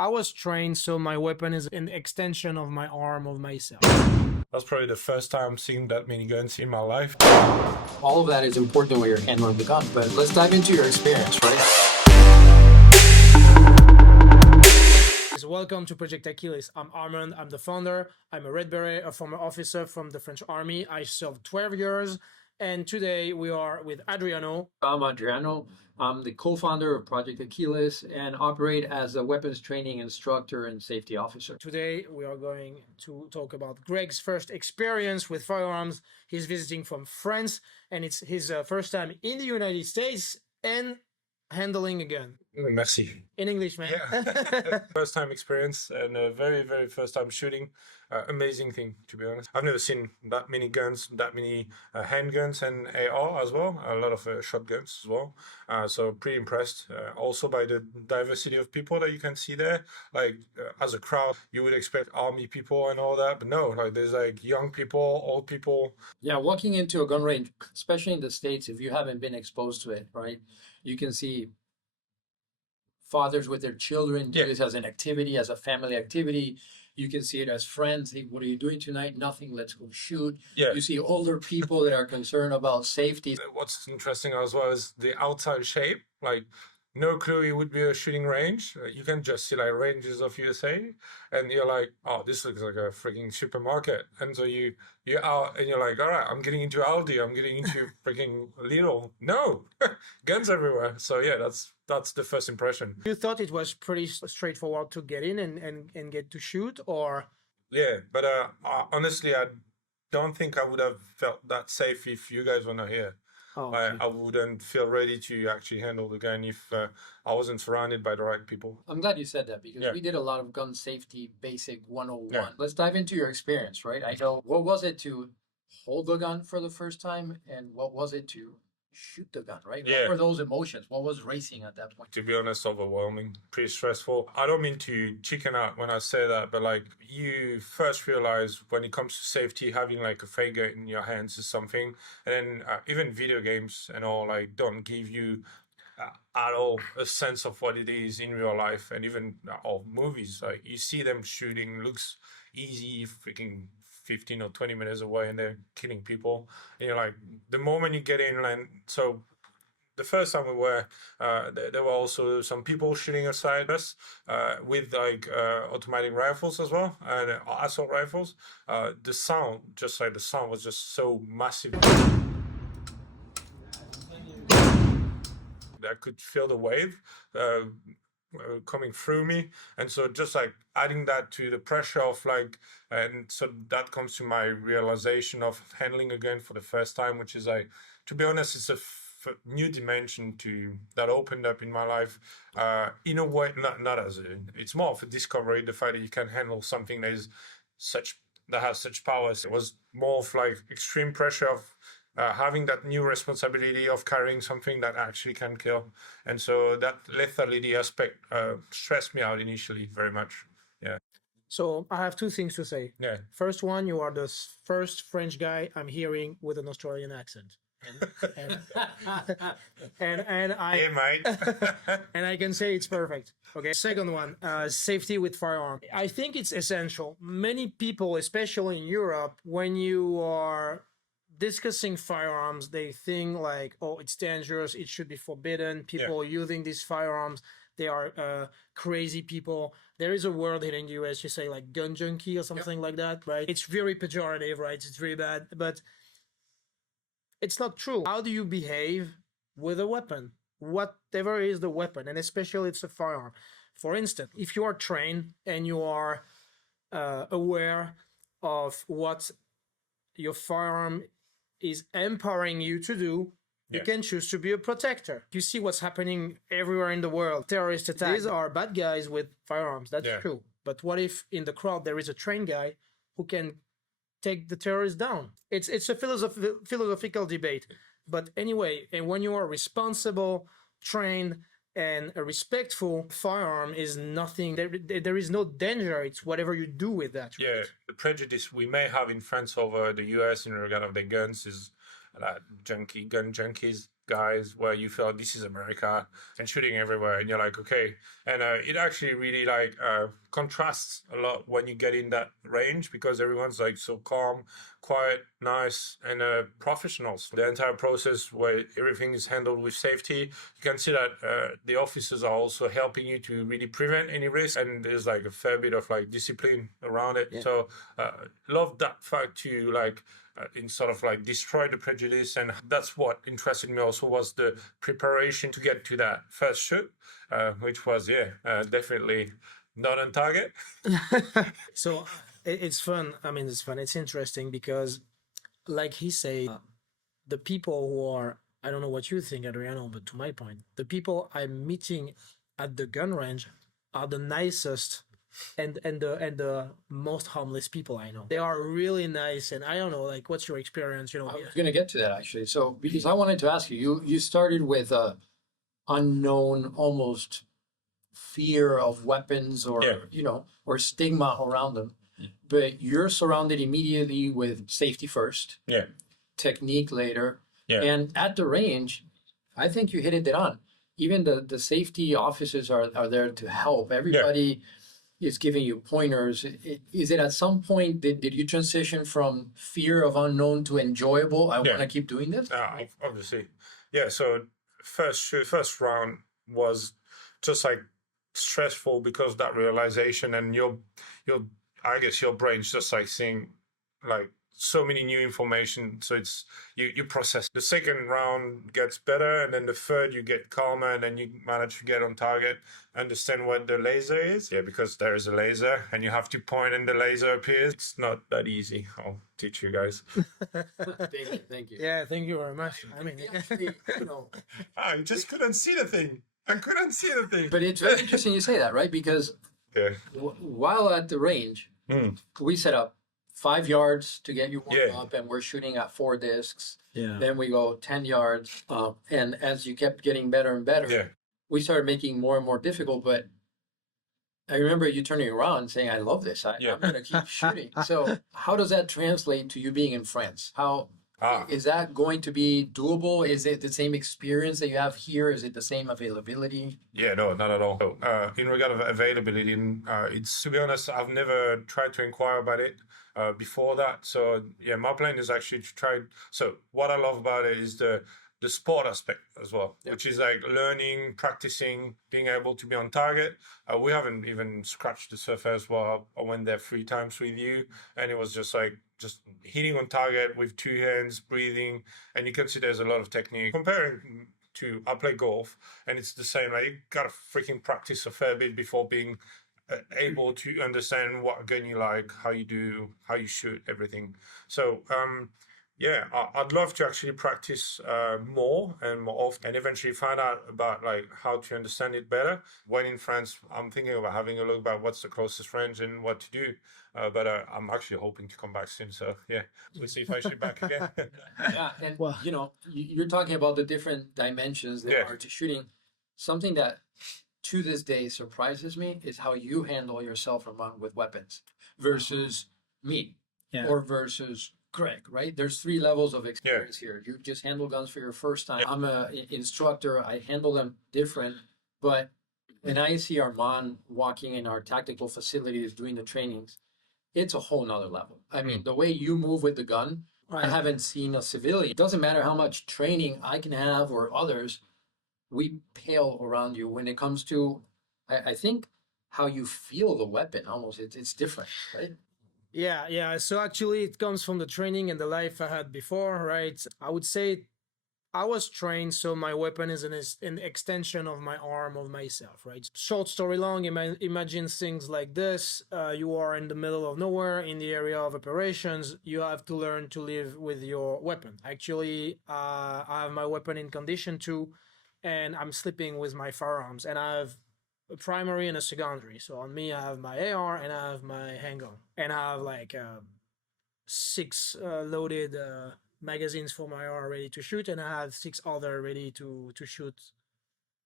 I was trained, so my weapon is an extension of my arm, of myself. That's probably the first time seeing that many guns in my life. All of that is important when you're handling the gun, but let's dive into your experience, right? So welcome to Project Achilles. I'm Armand, I'm the founder. I'm a Red Beret, a former officer from the French Army. I served 12 years, and today we are with Adriano. I'm Adriano. I'm the co-founder of Project Achilles and operate as a weapons training instructor and safety officer. Today we are going to talk about Greg's first experience with firearms. He's visiting from France, and it's his first time in the United States and handling a gun. Merci. In English, man. Yeah. First time experience and a very, very first time shooting. Amazing thing, to be honest. I've never seen that many guns, that many handguns and AR as well. A lot of shotguns as well. So pretty impressed. Also by the diversity of people that you can see there. Like as a crowd, you would expect army people and all that, but no, like there's like young people, old people. Yeah, walking into a gun range, especially in the States, if you haven't been exposed to it, right, you can see fathers with their children do this as an activity, as a family activity. You can see it as friends. Hey, what are you doing tonight? Nothing. Let's go shoot. Yeah. You see older people that are concerned about safety. What's interesting as well is the outside shape. Like, no clue it would be a shooting range. You can just see like ranges of USA, and you're like, oh, this looks like a freaking supermarket. And so you're out, and you're like, all right, I'm getting into Aldi. I'm getting into freaking Lidl. No, guns everywhere. So yeah, that's the first impression. You thought it was pretty straightforward to get in and get to shoot, or? Yeah, but honestly, I don't think I would have felt that safe if you guys were not here. Oh, okay. I wouldn't feel ready to actually handle the gun if I wasn't surrounded by the right people. I'm glad you said that because we did a lot of gun safety basic 101. Yeah. Let's dive into your experience, right? I know, what was it to hold the gun for the first time and what was it to shoot the gun, right? Yeah. What were those emotions? What was racing at that point? To be honest, overwhelming, pretty stressful. I don't mean to chicken out when I say that, but like you first realize when it comes to safety, having like a fake gun in your hands is something. And then even video games and all like don't give you at all a sense of what it is in real life. And even all movies, like you see them shooting, looks easy, freaking 15 or 20 minutes away, and they're killing people. And you're like, the moment you get in, and so the first time we were, there were also some people shooting aside us with like automatic rifles as well, and assault rifles. The sound was just so massive. I could feel the wave coming through me, and so just like adding that to the pressure of like, and so that comes to my realization of handling a gun for the first time, which is like, to be honest, it's a new dimension to that opened up in my life in a way, not as a, it's more of a discovery, the fact that you can handle something that has such powers. It was more of like extreme pressure of having that new responsibility of carrying something that actually can kill. And so that lethality aspect stressed me out initially very much. Yeah. So I have two things to say. Yeah. First one, you are the first French guy I'm hearing with an Australian accent. And I Hey, mate. and I can say it's perfect. Okay. Second one, safety with firearm. I think it's essential. Many people, especially in Europe, when you are discussing firearms, they think like, oh, it's dangerous, it should be forbidden. People using these firearms, they are crazy people. There is a word here in the US, you say like gun junkie or something like that, right? It's very pejorative, right? It's very bad, but it's not true. How do you behave with a weapon? Whatever is the weapon, and especially it's a firearm. For instance, if you are trained and you are aware of what your firearm is empowering you to do, you can choose to be a protector. You see what's happening everywhere in the world. Terrorist attacks. These are bad guys with firearms. That's true. But what if in the crowd there is a trained guy who can take the terrorists down? It's a philosophical debate. But anyway, and when you are responsible, trained, and a respectful, firearm is nothing. There is no danger. It's whatever you do with that. Right? Yeah, the prejudice we may have in France over the US in regard of their guns is gun junkies. guys where you feel this is America and shooting everywhere, and you're like, okay. And it actually really like contrasts a lot when you get in that range, because everyone's like so calm, quiet, nice, and professionals. The entire process where everything is handled with safety, you can see that the officers are also helping you to really prevent any risk, and there's like a fair bit of like discipline around it. Yeah. So love that fact to like in sort of like destroy the prejudice, and that's what interested me also was the preparation to get to that first shoot, which was definitely not on target. So it's fun. I mean, it's fun. It's interesting because, like he said, the people who are, I don't know what you think, Adriano, but to my point, the people I'm meeting at the gun range are the nicest and the most harmless people I know. They are really nice, and I don't know, like, what's your experience? You know, I was going to get to that actually. So, because I wanted to ask you, you started with a unknown, almost fear of weapons, or or stigma around them, but you're surrounded immediately with safety first, technique later, and at the range, I think you hit it on. Even the safety officers are there to help. Everybody is giving you pointers. Is it at some point, did you transition from fear of unknown to enjoyable? I want to keep doing this? Obviously. Yeah, so first round was just like stressful because that realization, and I guess your brain's just like seeing like so many new information, so it's you process. The second round gets better, and then the third you get calmer, and then you manage to get on target, understand what the laser is, because there is a laser and you have to point and the laser appears. It's not that easy. I'll teach you guys. Thank you. Yeah, thank you very much. I mean, I just couldn't see the thing. But it's very interesting you say that, right? Because while at the range, we set up 5 yards to get you warmed up, and we're shooting at 4 discs. Then we go 10 yards, and as you kept getting better and better, we started making more and more difficult. But I remember you turning around and saying, "I love this. I'm going to keep shooting." So how does that translate to you being in France? How is that going to be doable? Is it the same experience that you have here? Is it the same availability? Yeah, no, not at all. So, in regard of availability, it's, to be honest, I've never tried to inquire about it before that. So my plan is actually to try. So what I love about it is the sport aspect as well, which is like learning, practicing, being able to be on target. We haven't even scratched the surface. Well, I went there 3 times with you, and it was just hitting on target with 2 hands, breathing, and you can see there's a lot of technique. Comparing to, I play golf, and it's the same. Like, you gotta freaking practice a fair bit before being able to understand what gun you like, how you shoot, everything. So I'd love to actually practice more and more often, and eventually find out about like how to understand it better. When in France, I'm thinking about having a look about what's the closest range and what to do. But I'm actually hoping to come back soon. So we'll see if I shoot back again. And you're talking about the different dimensions there are to shooting. Something that to this day surprises me is how you handle yourself with weapons versus me or versus Greg, right? There's 3 levels of experience here. You just handle guns for your first time. I'm an instructor. I handle them different. But when I see Armand walking in our tactical facilities doing the trainings, it's a whole nother level. I mean, the way you move with the gun, I haven't seen a civilian. It doesn't matter how much training I can have or others, we pale around you when it comes to, I think, how you feel the weapon. Almost, it's different, right? Yeah. So actually, it comes from the training and the life I had before, right? I would say I was trained, so my weapon is an extension of my arm, of myself, right? Short story long, imagine things like this. You are in the middle of nowhere in the area of operations. You have to learn to live with your weapon. Actually, I have my weapon in condition too, and I'm sleeping with my firearms, and I have a primary and a secondary. So on me, I have my AR and I have my handgun, and I have like 6 loaded magazines for my AR ready to shoot, and I have 6 other ready to shoot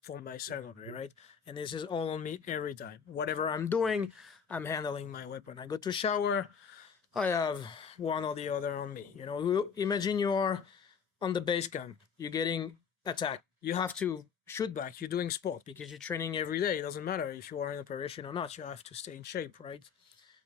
for my secondary, right? And this is all on me every time. Whatever I'm doing, I'm handling my weapon. I go to shower, I have one or the other on me. Imagine you are on the base camp. You're getting attack. You have to shoot back. You're doing sport because you're training every day. It doesn't matter if you are in operation or not. You have to stay in shape, right?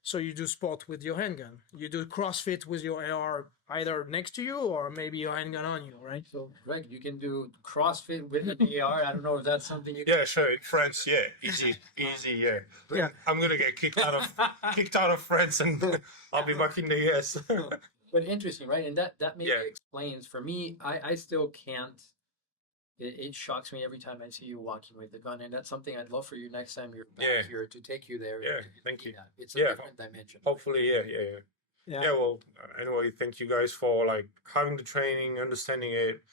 So you do sport with your handgun. You do CrossFit with your AR either next to you or maybe your handgun on you, right? So, Greg, you can do CrossFit with an AR. I don't know if that's something you. Yeah, sure. In France, yeah, easy, yeah. Yeah. I'm gonna get kicked out of France, and I'll be back in the US. But interesting, right? And that maybe Yeah. explains for me. I still can't. It shocks me every time I see you walking with the gun, and that's something I'd love for you next time you're back Yeah. here to take you there. Yeah, and thank see you. that. It's a Yeah. different dimension. Hopefully, yeah. Yeah, well, anyway, thank you guys for like having the training, understanding it,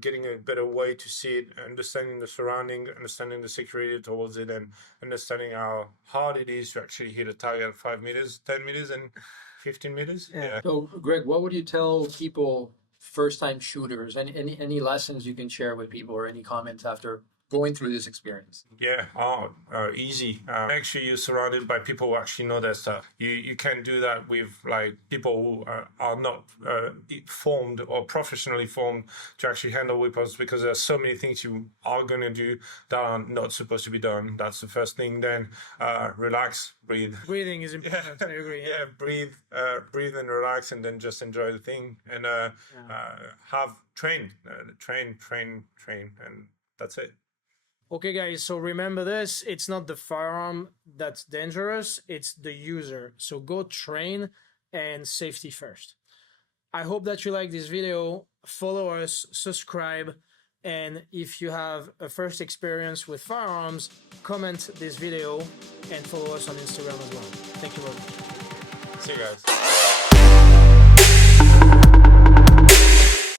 getting a better way to see it, understanding the surrounding, understanding the security towards it, and understanding how hard it is to actually hit a target at 5 meters, 10 meters, and 15 meters. Yeah. So, Greg, what would you tell people, first-time shooters, any lessons you can share with people, or any comments after going through this experience? Yeah, easy. Make sure you're surrounded by people who actually know their stuff. You can't do that with like people who are not formed or professionally formed to actually handle weapons, because there's so many things you are going to do that are not supposed to be done. That's the first thing. Then relax, breathe. Breathing is important. I agree. Yeah, breathe and relax, and then just enjoy the thing, and have train, and that's it. Okay, guys, so remember this. It's not the firearm that's dangerous. It's the user. So go train, and safety first. I hope that you like this video. Follow us, subscribe, and if you have a first experience with firearms, comment this video and follow us on Instagram as well. Thank you very much. See you guys.